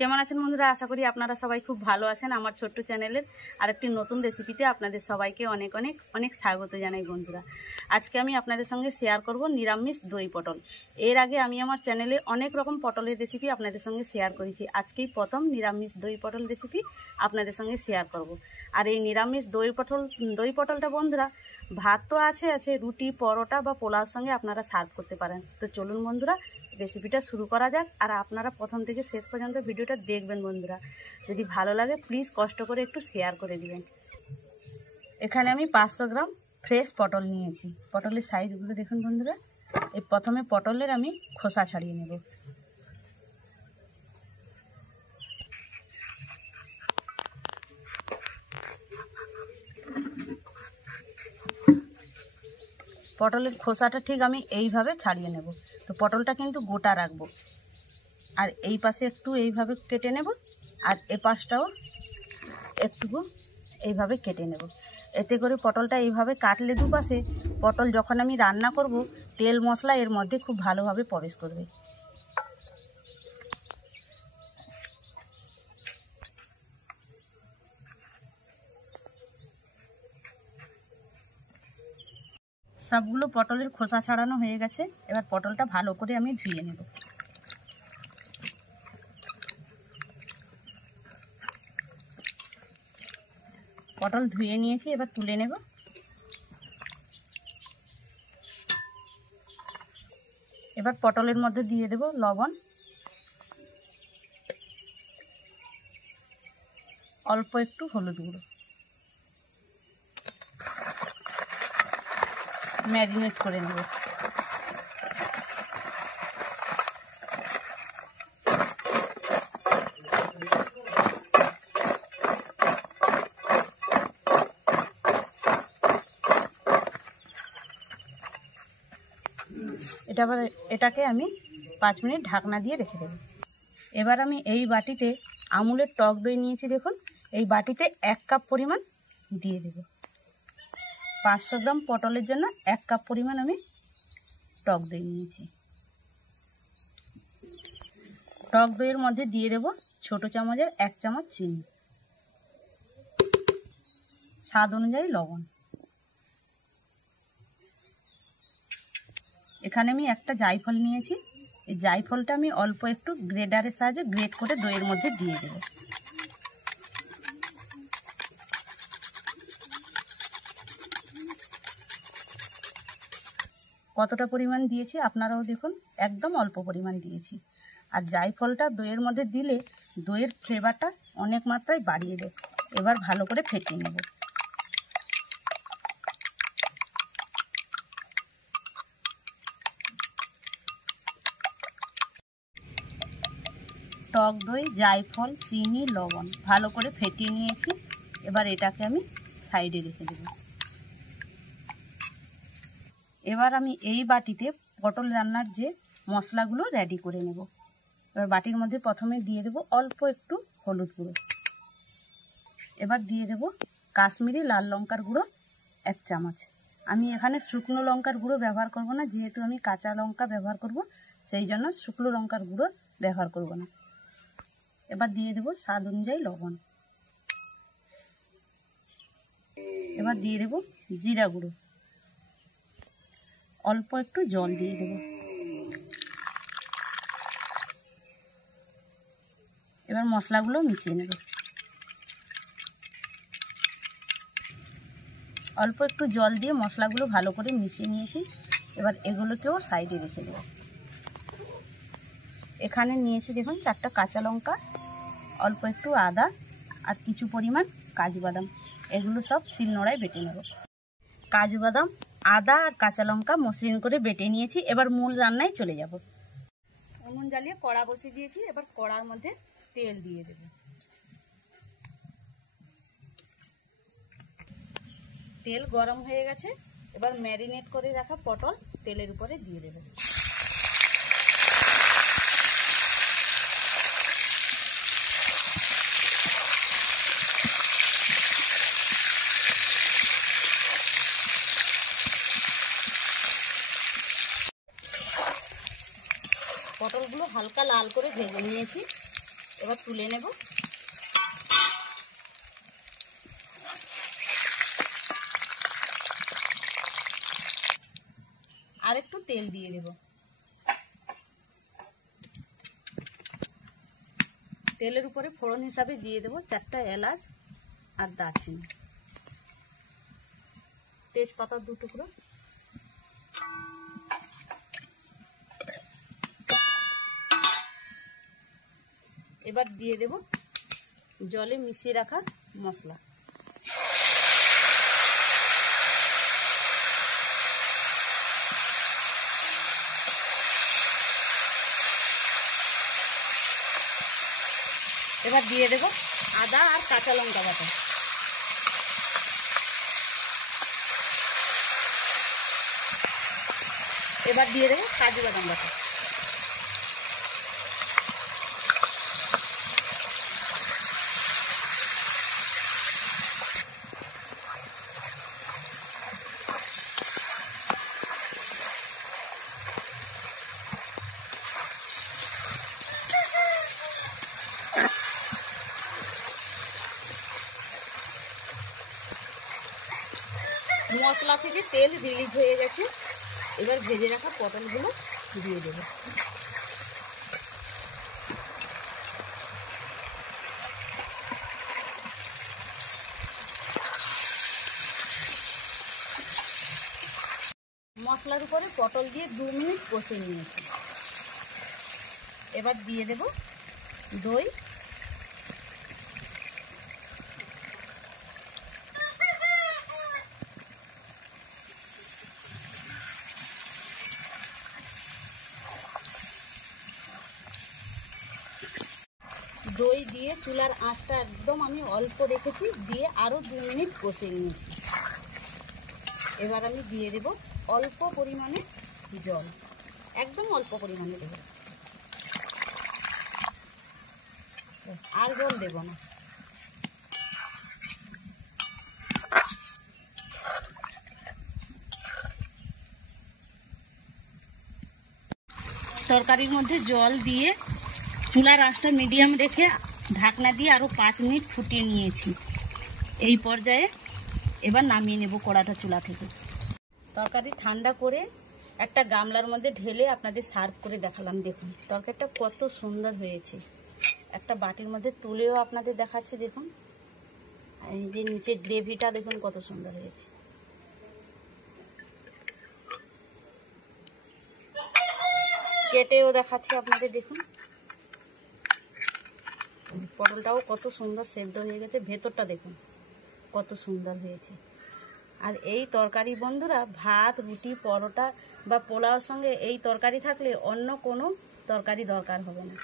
কেমন আছেন বন্ধুরা? আশা করি আপনারা সবাই খুব ভালো আছেন। আমার ছোট্ট চ্যানেলের আরেকটি নতুন রেসিপিতে আপনাদের সবাইকে অনেক অনেক অনেক স্বাগত জানাই বন্ধুরা। আজকে আমি আপনাদের সঙ্গে শেয়ার করব নিরামিষ দই পটল। এর আগে আমি আমার চ্যানেলে অনেক রকম পটলের রেসিপি আপনাদের সঙ্গে শেয়ার করেছি। আজকেই প্রথম নিরামিষ দই পটল রেসিপি আপনাদের সঙ্গে শেয়ার করব। আর এই নিরামিষ দই পটলটা বন্ধুরা ভাত তো আছে রুটি, পরোটা বা পোলাওর সঙ্গে আপনারা সার্ভ করতে পারেন। তো চলুন বন্ধুরা রেসিপিটা শুরু করা যাক। আর আপনারা প্রথম থেকে শেষ পর্যন্ত ভিডিওটা দেখবেন বন্ধুরা। যদি ভালো লাগে প্লিজ কষ্ট করে একটু শেয়ার করে দিবেন। এখানে আমি 500 গ্রাম ফ্রেশ পটল নিয়েছি। পটলের সাইজগুলো দেখুন বন্ধুরা। এই প্রথমে পটলের আমি খোসা ছাড়িয়ে নেব। পটলের খোসাটা ঠিক আমি এইভাবে ছাড়িয়ে নেব। তো পটলটা কিন্তু গোটা রাখবো। আর এই পাশে একটু এইভাবে কেটে নেব, আর এ পাশটাও একটু এইভাবে কেটে নেব। এতে করে পটলটা এইভাবে কাটলে দুপাশে পটল যখন আমি রান্না করব তেল মশলা এর মধ্যে খুব ভালোভাবে প্রবেশ করবে। সবগুলো পটলের খোসা ছাড়ানো হয়ে গেছে। এবার পটলটা ভালো করে আমি ধুয়ে নেব। পটল ধুয়ে নিয়েছি, এবার তুলে নেব। এবার পটলের মধ্যে দিয়ে দেব লবণ, অল্প একটু হলুদ গুঁড়ো, ম্যারিনেট করে নেব। এটাকে আমি 5 মিনিট ঢাকনা দিয়ে রেখে দেব। এবার আমি এই বাটিতে আমুলের টক দই নিয়েছি। দেখুন এই বাটিতে 1 কাপ পরিমাণ দিয়ে দেব। 500 গ্রাম পটলের জন্য 1 কাপ পরিমাণ আমি টক দই নিয়েছি। টক দইয়ের মধ্যে দিয়ে দেব ছোট চামচের 1 চামচ চিনি, স্বাদ অনুযায়ী লবণ। এখানে আমি একটা জায়ফল নিয়েছি। এই জায়ফলটা আমি অল্প একটু গ্রেডারের সাহায্যে গ্রেট করে দইয়ের মধ্যে দিয়ে দেব। কতটা পরিমাণ দিয়েছি আপনারাও দেখুন, একদম অল্প পরিমাণ দিয়েছি। আর জায়ফলটা দইয়ের মধ্যে দিলে দইয়ের ফ্লেভারটা অনেক মাত্রায় বাড়িয়ে দেয়। এবার ভালো করে ফেটিয়ে নেব। টক দই, জায়ফল, চিনি, লবণ ভালো করে ফেটিয়ে নিয়েছি। এবার এটাকে আমি সাইডে রেখে দেব। এবার আমি এই বাটিতে পটল রান্নার যে মশলাগুলো রেডি করে নেব। এবার বাটির মধ্যে প্রথমে দিয়ে দেব অল্প একটু হলুদ গুঁড়ো। এবার দিয়ে দেব কাশ্মীরি লাল লঙ্কার গুঁড়ো 1 চামচ। আমি এখানে শুকনো লঙ্কার গুঁড়ো ব্যবহার করব না, যেহেতু আমি কাঁচা লঙ্কা ব্যবহার করব, সেই জন্য শুকনো লঙ্কার গুঁড়ো ব্যবহার করব না। এবার দিয়ে দেব স্বাদ অনুযায়ী লবণ। এবার দিয়ে দেব জিরা গুঁড়ো, অল্প একটু জল দিয়ে দেব। এবার মশলাগুলো মিশিয়ে নেব। অল্প একটু জল দিয়ে মশলাগুলো ভালো করে মিশিয়ে নিয়েছি। এবার এগুলোকেও সাইডে রেখে দেব। এখানে নিয়েছি দেখুন 4টা কাঁচা লঙ্কা, অল্প একটু আদা আর কিছু পরিমাণ কাজু বাদাম। এগুলো সব শিলনোড়ায় বেটে নেব। কাজু বাদাম, আদা আর কাঁচা লঙ্কা মসৃণ করে বেটে নিয়েছি। এবার মূল রান্নায় চলে যাব। উনুন জ্বালিয়ে কড়া বসিয়ে দিয়েছি। এবার কড়ার মধ্যে তেল দিয়ে দেব। তেল গরম হয়ে গেছে। এবার ম্যারিনেট করে রাখা পটল তেলের উপরে দিয়ে দেব। পটলগুলো হালকা লাল করে ভেজে নিয়েছি। এবার তুলে নেব। আর একটু তেল দিয়ে দেব। তেলের উপরে ফোড়ন হিসাবে দিয়ে দেব 4টা এলাচ আর দারচিনি, তেজপাতা 2 টুকরো। এবার দিয়ে দেব জলে মিশিয়ে রাখা মশলা। এবার দিয়ে দেব আদা আর কাঁচা লঙ্কা বাটা। এবার দিয়ে দেব কাজু বাদাম বাটা। মশলা থেকে তেল রিলিজ হয়ে গেছে। এবার ভেজে রাখা পটলগুলো দিয়ে দেব। মশলার উপরে পটল দিয়ে 2 মিনিট কষে নিয়েছি। এবার দিয়ে দেব দই। দই দিয়ে চুলার আঁচটা একদম আমি অল্প রেখেছি, দিয়ে আরও 2 মিনিট কষে নিয়েছি। এবার আমি দিয়ে দেব অল্প পরিমাণে জল, একদম অল্প পরিমাণে দেব, আর জল দেব না। তরকারির মধ্যে জল দিয়ে চুলার আঁচটা মিডিয়াম রেখে ঢাকনা দিয়ে আরও 5 মিনিট ফুটিয়ে নিয়েছি। এই পর্যায়ে এবার নামিয়ে নেব কড়াটা চুলা থেকে। তরকারি ঠান্ডা করে একটা গামলার মধ্যে ঢেলে আপনাদের সার্ভ করে দেখালাম। দেখুন তরকারিটা কত সুন্দর হয়েছে। একটা বাটির মধ্যে তুলেও আপনাদের দেখাচ্ছি। দেখুন এই যে নিচে গ্রেভিটা দেখুন কত সুন্দর হয়েছে। কেটেও দেখাচ্ছি আপনাদের। দেখুন পটলটাও কত সুন্দর সেদ্ধ হয়ে গেছে, ভেতরটা দেখুন কত সুন্দর হয়েছে। আর এই তরকারি বন্ধুরা ভাত, রুটি, পরোটা বা পোলাওর সঙ্গে এই তরকারি থাকলে অন্য কোনো তরকারি দরকার হবে না।